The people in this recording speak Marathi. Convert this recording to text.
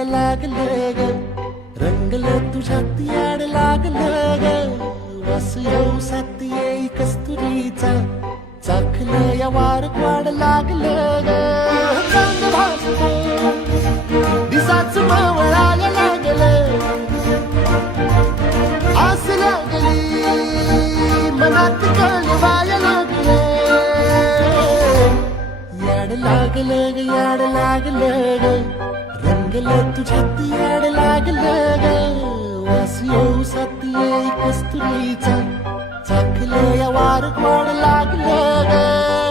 याड लागलं ग, रंगलं तुझ्यात याड लागलं ग. वास येऊ साथ येई कस्तुरीचा, चाखलं या वार वाड लागलं ग. चांद भासलं दिसाच मावळायला लागलं, आस लागली मनात कळवायला लागलं. याड लागलं ग, याड लागलं ग, रंगलं तुझ्यात याड लागलं ग. वास येऊ साथ येई कस्तुरीचा, चाखलं या वार वाड लागलं ग.